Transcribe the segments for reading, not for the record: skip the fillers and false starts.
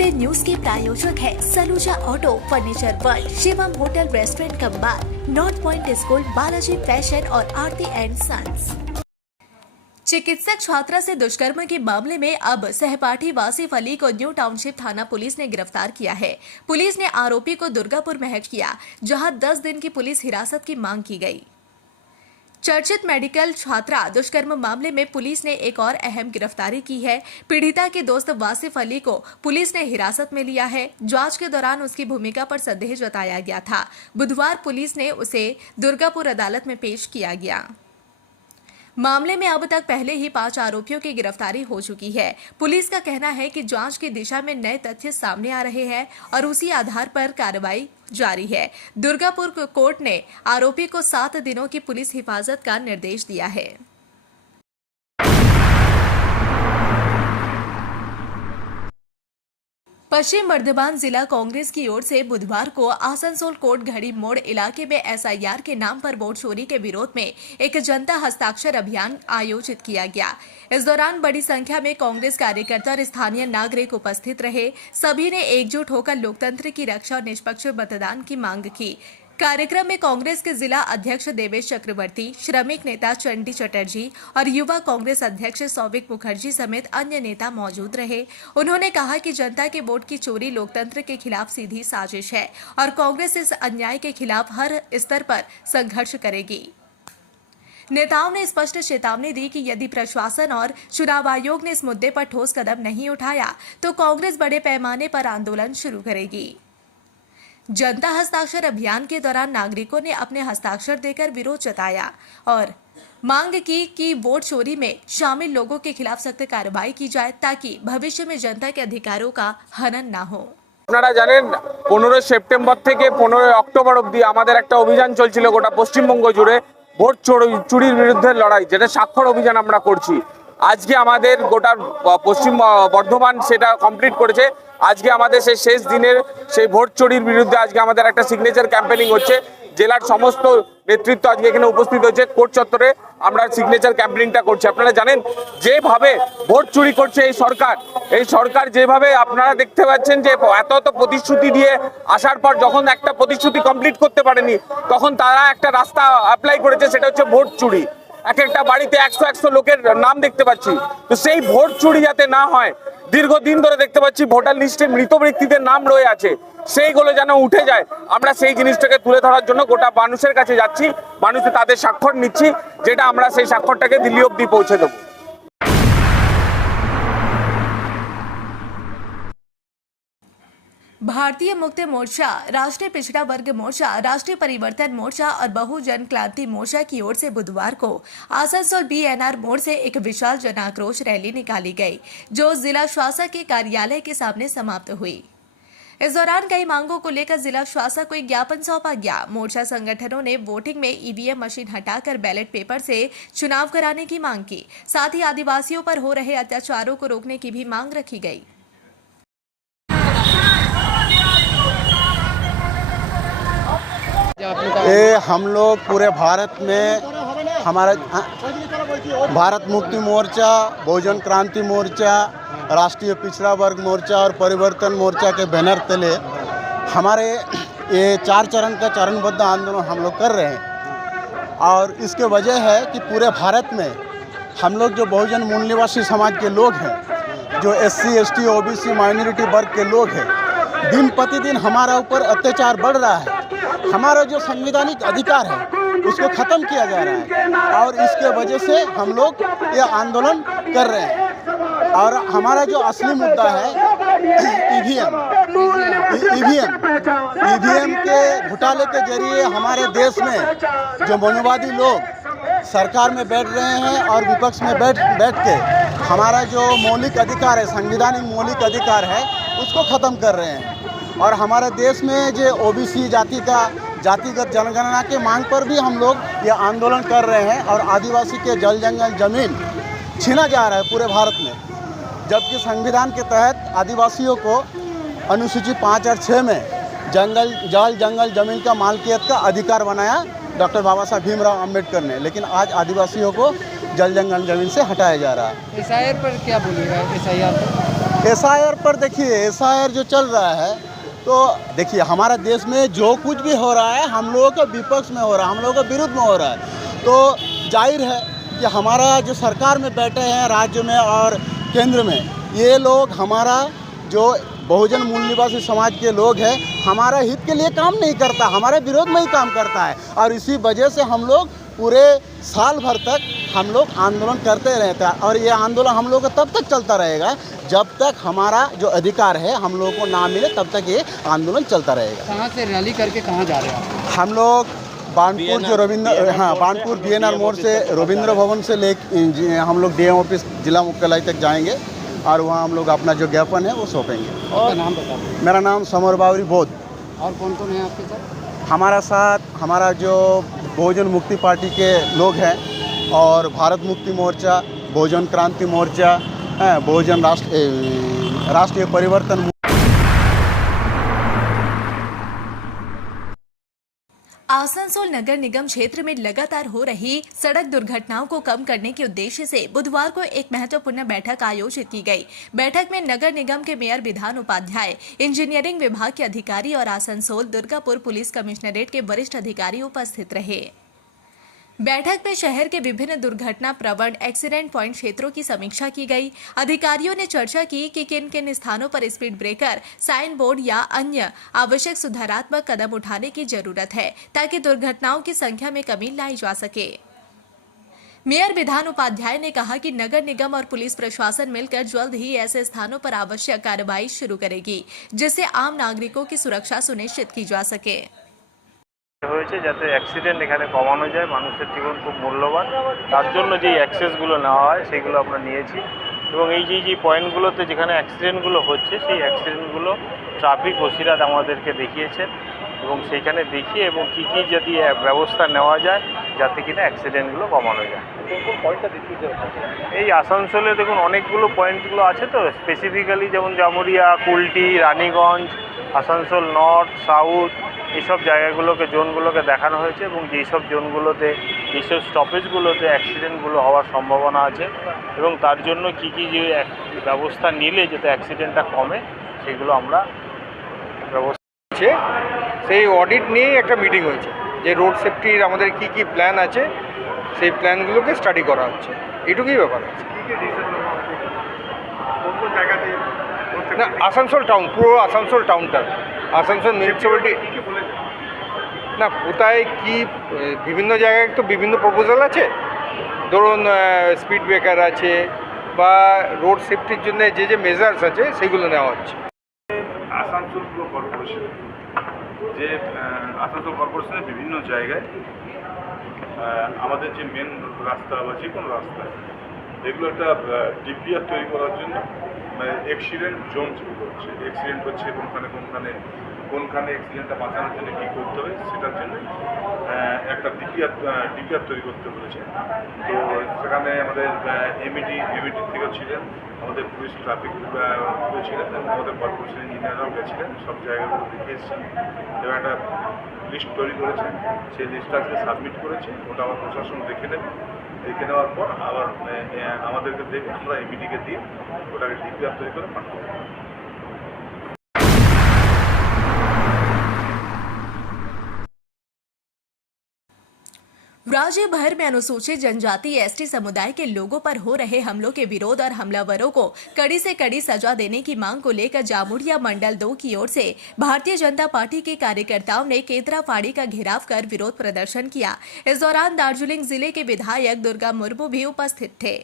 Today news के प्रायोजक है Saluja auto furniture world, Shivam hotel restaurant cum bar, north point school, Balaji fashion और Aarti and sons. चिकित्सक छात्रा से दुष्कर्म के मामले में अब सहपाठी वासिफ अली को न्यू टाउनशिप थाना पुलिस ने गिरफ्तार किया है। पुलिस ने आरोपी को दुर्गापुर में हैक किया, जहां 10 दिन की पुलिस हिरासत की मांग की गई। चर्चित मेडिकल छात्रा दुष्कर्म मामले में पुलिस ने एक और अहम गिरफ्तारी की है। पीड़िता के दोस्त वासिफ अली को पुलिस ने हिरासत में लिया है। जांच के दौरान उसकी भूमिका पर संदेह जताया गया था। बुधवार पुलिस ने उसे दुर्गापुर अदालत में पेश किया गया। मामले में अब तक पहले ही 5 आरोपियों की गिरफ्तारी हो चुकी है। पुलिस का कहना है कि जांच की दिशा में नए तथ्य सामने आ रहे हैं और उसी आधार पर कार्रवाई जारी है। दुर्गापुर कोर्ट ने आरोपी को 7 दिनों की पुलिस हिफाजत का निर्देश दिया है। पश्चिम बर्धमान जिला कांग्रेस की ओर से बुधवार को आसनसोल कोट घड़ी मोड़ इलाके में एसआईआर के नाम पर वोट चोरी के विरोध में एक जनता हस्ताक्षर अभियान आयोजित किया गया। इस दौरान बड़ी संख्या में कांग्रेस कार्यकर्ता और स्थानीय नागरिक उपस्थित रहे। सभी ने एकजुट होकर लोकतंत्र की रक्षा और निष्पक्ष मतदान की मांग की। कार्यक्रम में कांग्रेस के जिला अध्यक्ष देवेश चक्रवर्ती, श्रमिक नेता चंडी चटर्जी और युवा कांग्रेस अध्यक्ष सौविक मुखर्जी समेत अन्य नेता मौजूद रहे। उन्होंने कहा कि जनता के वोट की चोरी लोकतंत्र के खिलाफ सीधी साजिश है और कांग्रेस इस अन्याय के खिलाफ हर स्तर पर संघर्ष करेगी। नेताओं ने स्पष्ट चेतावनी दी कि यदि प्रशासन और चुनाव आयोग ने इस मुद्दे पर ठोस कदम नहीं उठाया तो कांग्रेस बड़े पैमाने पर आंदोलन शुरू करेगी। जनता हस्ताक्षर अभियान के दौरान नागरिकों ने अपने हस्ताक्षर देकर विरोध जताया और मांग की कि वोट चोरी में शामिल लोगों के खिलाफ सख्त कार्रवाई की जाए ताकि भविष्य में जनता के अधिकारों का हनन ना हो। আপনারা জানেন 15 সেপ্টেম্বর থেকে 15 অক্টোবর অবধি আমাদের একটা অভিযান চলছিল গোটা পশ্চিমবঙ্গ জুড়ে ভোট চুরির বিরুদ্ধে লড়াই, যেটা স্বাক্ষর অভিযান আমরা করছি। আজকে আমাদের গোটা পশ্চিম বর্ধমান সেটা কমপ্লিট করেছে। আজকে আমাদের সেই শেষ দিনের সেই ভোট চুরির বিরুদ্ধে আজকে আমাদের একটা সিগনেচার ক্যাম্পেনিং হচ্ছে। জেলার সমস্ত নেতৃত্ব আজকে এখানে উপস্থিত হয়েছে। কোর্ট চত্বরে আমরা সিগনেচার ক্যাম্পেনিংটা করছি। আপনারা জানেন যেভাবে ভোট চুরি করছে এই সরকার যেভাবে আপনারা দেখতে পাচ্ছেন যে এত প্রতিশ্রুতি দিয়ে আসার পর যখন একটা প্রতিশ্রুতি কমপ্লিট করতে পারেনি তখন তারা একটা রাস্তা অ্যাপ্লাই করেছে, সেটা হচ্ছে ভোট চুরি। একটা বাড়িতে 100 লোকের নাম দেখতে পাচ্ছি। তো সেই ভোট চুরি যাতে না হয়, দীর্ঘদিন ধরে দেখতে পাচ্ছি ভোটার লিস্টে মৃত ব্যক্তিদের নাম রয়ে আছে, সেইগুলো যেন উঠে যায়। আমরা সেই জিনিসটাকে তুলে ধরার জন্য গোটা মানুষের কাছে যাচ্ছি, মানুষে তাদের স্বাক্ষর নিচ্ছি, যেটা আমরা সেই স্বাক্ষরটাকে দিল্লি অবধি পৌঁছে দেবো। भारतीय मुक्ति मोर्चा, राष्ट्रीय पिछड़ा वर्ग मोर्चा, राष्ट्रीय परिवर्तन मोर्चा और बहुजन क्रांति मोर्चा की ओर से बुधवार को आसनसोल बीएनआर मोड़ से एक विशाल जन आक्रोश रैली निकाली गई, जो जिला शासक के कार्यालय के सामने समाप्त हुई। इस दौरान कई मांगों को लेकर जिला शासक को एक ज्ञापन सौंपा गया। मोर्चा संगठनों ने वोटिंग में ईवीएम मशीन हटाकर बैलेट पेपर से चुनाव कराने की मांग की। साथ ही आदिवासियों पर हो रहे अत्याचारों को रोकने की भी मांग रखी गई। ये हम लोग पूरे भारत में हमारा भारत मुक्ति मोर्चा, बहुजन क्रांति मोर्चा, राष्ट्रीय पिछड़ा वर्ग मोर्चा और परिवर्तन मोर्चा के बैनर तले हमारे ये 4 चरण का चरणबद्ध आंदोलन हम लोग कर रहे हैं। और इसके वजह है कि पूरे भारत में हम लोग जो बहुजन मूल निवासी समाज के लोग हैं, जो SC ST OBC माइनॉरिटी वर्ग के लोग हैं, दिन प्रतिदिन हमारा ऊपर अत्याचार बढ़ रहा है। हमारा जो संवैधानिक अधिकार है उसको ख़त्म किया जा रहा है और इसके वजह से हम लोग ये आंदोलन कर रहे हैं। और हमारा जो असली मुद्दा है ईवीएम के घोटाले के जरिए हमारे देश में जो मनुवादी लोग सरकार में बैठ रहे हैं और विपक्ष में बैठ के हमारा जो मौलिक अधिकार है, संवैधानिक मौलिक अधिकार है, उसको ख़त्म कर रहे हैं। और हमारे देश में जो OBC जातिगत जनगणना के मांग पर भी हम लोग ये आंदोलन कर रहे हैं। और आदिवासी के जल जंगल ज़मीन छीना जा रहा है पूरे भारत में, जबकि संविधान के तहत आदिवासियों को अनुसूची 5 और 6 में जल जंगल ज़मीन का मालकियत का अधिकार बनाया डॉक्टर बाबा साहब भीमराव अम्बेडकर ने। लेकिन आज आदिवासियों को जल जंगल ज़मीन से हटाया जा रहा है। SIR पर क्या बोलिएगा? SIR पर एसआईआर पर देखिए, एसआईआर जो चल रहा है, तो देखिए हमारा देश में जो कुछ भी हो रहा है हम लोगों के विपक्ष में हो रहा है, हम लोगों के विरुद्ध में हो रहा है। तो जाहिर है कि हमारा जो सरकार में बैठे हैं राज्य में और केंद्र में, ये लोग हमारा जो बहुजन मूल निवासी समाज के लोग हैं, हमारा हित के लिए काम नहीं करता, हमारे विरोध में ही काम करता है। और इसी वजह से हम लोग पूरे साल भर तक हम लोग आंदोलन करते रहते हैं, और ये आंदोलन हम लोग का तब तक चलता रहेगा जब तक हमारा जो अधिकार है हम लोगों को ना मिले, तब तक ये आंदोलन चलता रहेगा। कहाँ से रैली करके कहाँ जा रहे हैं आप? हम लोग बानपुर जो बानपुर बीएनआर मोड़ से रविंद्र भवन से ले हम लोग डीएम ऑफिस जिला मुख्यालय तक जाएंगे और वहाँ हम लोग अपना जो ज्ञापन है वो सौंपेंगे। और नाम बताओ। मेरा नाम समर बावरी बोध। और कौन कौन है आपके साथ? हमारा साथ हमारा जो बहुजन मुक्ति पार्टी के लोग हैं, और भारत मुक्ति मोर्चा, बहुजन क्रांति मोर्चा, बहुजन राष्ट्रीय परिवर्तन। आसनसोल नगर निगम क्षेत्र में लगातार हो रही सड़क दुर्घटनाओं को कम करने के उद्देश्य से बुधवार को एक महत्वपूर्ण बैठक आयोजित की गई। बैठक में नगर निगम के मेयर विधान उपाध्याय, इंजीनियरिंग विभाग के अधिकारी और आसनसोल दुर्गापुर पुलिस कमिश्नरेट के वरिष्ठ अधिकारी उपस्थित रहे। बैठक में शहर के विभिन्न दुर्घटना प्रवण एक्सीडेंट पॉइंट क्षेत्रों की समीक्षा की गई। अधिकारियों ने चर्चा की कि किन किन स्थानों पर स्पीड ब्रेकर, साइन बोर्ड या अन्य आवश्यक सुधारात्मक कदम उठाने की जरूरत है ताकि दुर्घटनाओं की संख्या में कमी लाई जा सके। मेयर विधान उपाध्याय ने कहा कि नगर निगम और पुलिस प्रशासन मिलकर जल्द ही ऐसे स्थानों पर आवश्यक कार्रवाई शुरू करेगी जिससे आम नागरिकों की सुरक्षा सुनिश्चित की जा सके। হয়েছে যাতে অ্যাক্সিডেন্ট এখানে কমানো যায়, মানুষের জীবন খুব মূল্যবান, তার জন্য যে অ্যাক্সেসগুলো নেওয়া হয় সেগুলো আমরা নিয়েছি এবং এই যে পয়েন্টগুলোতে যেখানে অ্যাক্সিডেন্টগুলো হচ্ছে সেই অ্যাক্সিডেন্টগুলো ট্রাফিক ওসিরাত আমাদেরকে দেখিয়েছেন এবং সেইখানে দেখিয়ে এবং কী কী যদি ব্যবস্থা নেওয়া যায় যাতে কিনা অ্যাক্সিডেন্টগুলো কমানো যায়। এই আসানসোলে দেখুন অনেকগুলো পয়েন্টগুলো আছে, তো স্পেসিফিক্যালি যেমন জামুরিয়া, কুলটি, রানীগঞ্জ, আসানসোল নর্থ, সাউথ, এইসব জায়গাগুলোকে জোনগুলোকে দেখানো হয়েছে এবং যেসব জোনগুলোতে যেসব স্টপেজগুলোতে অ্যাক্সিডেন্টগুলো হওয়ার সম্ভাবনা আছে এবং তার জন্য কী কী যে ব্যবস্থা নিলে যাতে অ্যাক্সিডেন্টটা কমে সেগুলো আমরা ব্যবস্থা আছে। সেই অডিট নিয়েই একটা মিটিং হয়েছে যে রোড সেফটির আমাদের কি কি প্ল্যান আছে সেই প্ল্যানগুলোকে স্টাডি করা হচ্ছে, এটুকুই ব্যাপার আছে। না, আসানসোল টাউন, পুরো আসানসোল টাউনটা, আসানসোল মিউনিসিপ্যালিটি না কোথায় কি বিভিন্ন জায়গায় তো বিভিন্ন প্রপোজাল আছে, ধরুন স্পিড ব্রেকার আছে বা রোড সেফটির জন্য যে মেজার্স আছে সেগুলো নেওয়া হচ্ছে। আসানসোল কর্পোরেশন যে আসানসোল কর্পোরেশনের বিভিন্ন জায়গায় আমাদের যে মেন রাস্তা বা যে কোনো রাস্তায় এগুলো একটা ডিপিআর তৈরি করার জন্য অ্যাক্সিডেন্ট জোন তৈরি করছে। অ্যাক্সিডেন্ট হচ্ছে কোনখানে অ্যাক্সিডেন্টটা বাঁচানোর জন্য কী করতে হবে সেটার জন্য একটা ডিপিআর তৈরি করতে বলেছে। তো সেখানে আমাদের এমইটি থেকেও ছিলেন, আমাদের পুলিশ ট্রাফিক ছিলেন এবং আমাদের কর্পোরেশন ইঞ্জিনিয়াররাও গেছিলেন, সব জায়গাগুলো দেখে এসেছেন এবং একটা লিস্ট তৈরি করেছে। সেই লিস্টটা আজকে সাবমিট করেছে, ওটা আমার প্রশাসন দেখে নেওয়ার পর আবার আমাদেরকে দেখে আমরা এমইটিকে দিয়ে ওটাকে ডিপিআর তৈরি করে পাঠাবো। राज्य भर में अनुसूचित जनजाति एसटी समुदाय के लोगों पर हो रहे हमलों के विरोध और हमलावरों को कड़ी से कड़ी सजा देने की मांग को लेकर जामुड़िया मंडल 2 की ओर से भारतीय जनता पार्टी के कार्यकर्ताओं ने केतरापाड़ी का घेराव कर विरोध प्रदर्शन किया। इस दौरान दार्जिलिंग जिले के विधायक दुर्गा मुर्मू भी उपस्थित थे।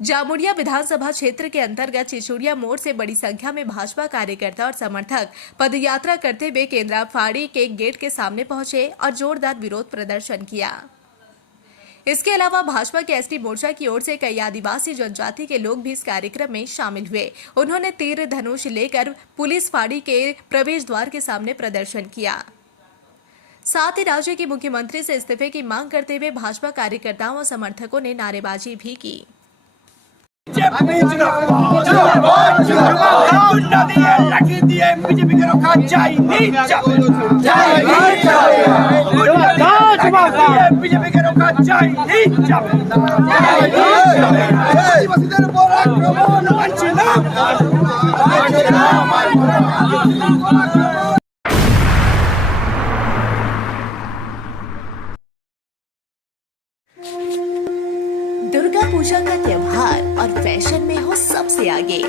जामुड़िया विधानसभा क्षेत्र के अंतर्गत चिचुड़िया मोड़ से बड़ी संख्या में भाजपा कार्यकर्ता और समर्थक पदयात्रा करते हुए केंद्रापाड़ी के गेट के सामने पहुंचे और जोरदार विरोध प्रदर्शन किया। इसके अलावा भाजपा के एसटी मोर्चा की ओर से कई आदिवासी जनजाति के लोग भी इस कार्यक्रम में शामिल हुए। उन्होंने तीर धनुष लेकर पुलिस फाड़ी के प्रवेश द्वार के सामने प्रदर्शन किया। साथ ही राज्य के मुख्यमंत्री से इस्तीफे की मांग करते हुए भाजपा कार्यकर्ताओं और समर्थकों ने नारेबाजी भी की। बीजेपी के रोका পতাকা চাই এই যাবে না আদিবাসীদের উপর আক্রমণ মানছি না दुर्गा पूजा का त्योहार और फैशन में हो सबसे आगे।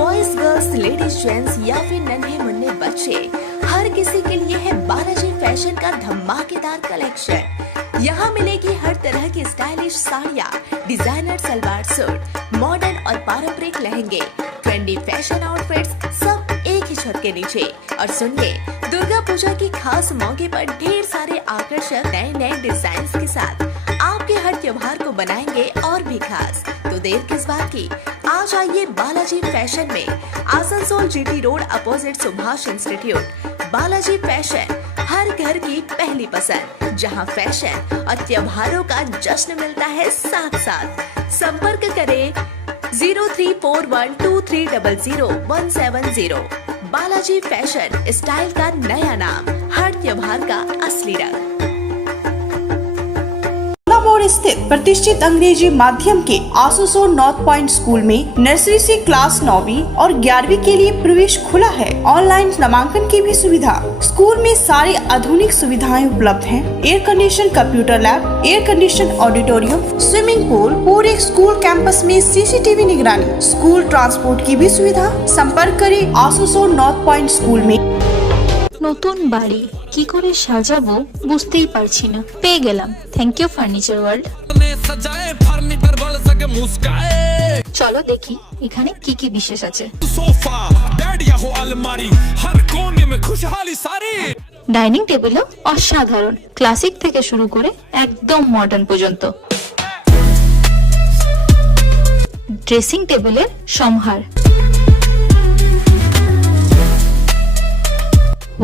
बॉयज, गर्ल्स, लेडीज, जेंट्स या फिर नन्हे मुन्ने बच्चे, हर किसी के लिए है बालाजी फैशन का धमाकेदार कलेक्शन। यहाँ मिलेगी हर तरह की स्टाइलिश साड़ियाँ, डिजाइनर सलवार सूट, मॉडर्न और पारंपरिक लहंगे, ट्रेंडी फैशन आउटफिट्स, सब एक ही छत के नीचे। और सुनिए, दुर्गा पूजा की खास मौके पर ढेर सारे आकर्षक नए नए डिजाइन के साथ आपके हर त्योहार को बनाएंगे और भी खास। तो देर किस बात की, आज आइए बालाजी फैशन में, Asansol GT road opposite Subhash institute. Balaji fashion, हर घर की पहली पसंद, जहां फैशन और त्योहारों का जश्न मिलता है साथ साथ। संपर्क करें 034123000170। बालाजी फैशन, स्टाइल का नया नाम, हर त्योहार का असली रंग। मोड़ स्थित प्रतिष्ठित अंग्रेजी माध्यम के आसनसोल नॉर्थ पॉइंट स्कूल में नर्सरी से क्लास 9वीं और 11वीं के लिए प्रवेश खुला है। ऑनलाइन नामांकन की भी सुविधा। स्कूल में सारी आधुनिक सुविधाएं उपलब्ध हैं। Air condition computer lab, air condition auditorium, swimming pool, पूरे स्कूल कैंपस में सीसीटीवी निगरानी, स्कूल ट्रांसपोर्ट की भी सुविधा। संपर्क करें आसनसोल नॉर्थ पॉइंट स्कूल में। নতুন বাড়ি কি করে সাজাবো বুঝতেই পারছি না, পেয়ে গেলাম থ্যাংক ইউ ফার্নিচার ওয়ার্ল্ড। চলো দেখি এখানে কি কি বিশেষ আছে। ডাইনিং টেবিলও অসাধারণ, ক্লাসিক থেকে শুরু করে একদম মডার্ন পর্যন্ত। ড্রেসিং টেবিলের সম্ভার,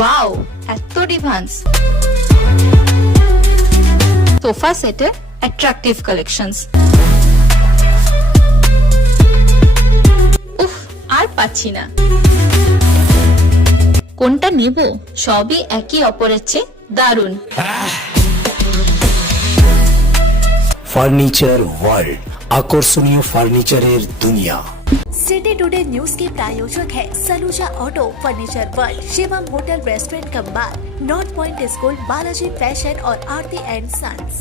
ওয়াও এত ডিভান্স। সোফা সেটের অ্যাট্রাকটিভ কালেকশনস, উফ আর পাচ্ছি না, কোনটা নেব? সবই একই অপরের চেয়ে দারুণ। ফার্নিচার ওয়ার্ল্ড, আকর্ষণীয় ফার্নিচারের দুনিয়া। सिटी टुडे न्यूज के प्रायोजक है Saluja auto, furniture world, Shivam hotel, restaurant cum bar, north point school, Balaji fashion और आरती एंड सन्स।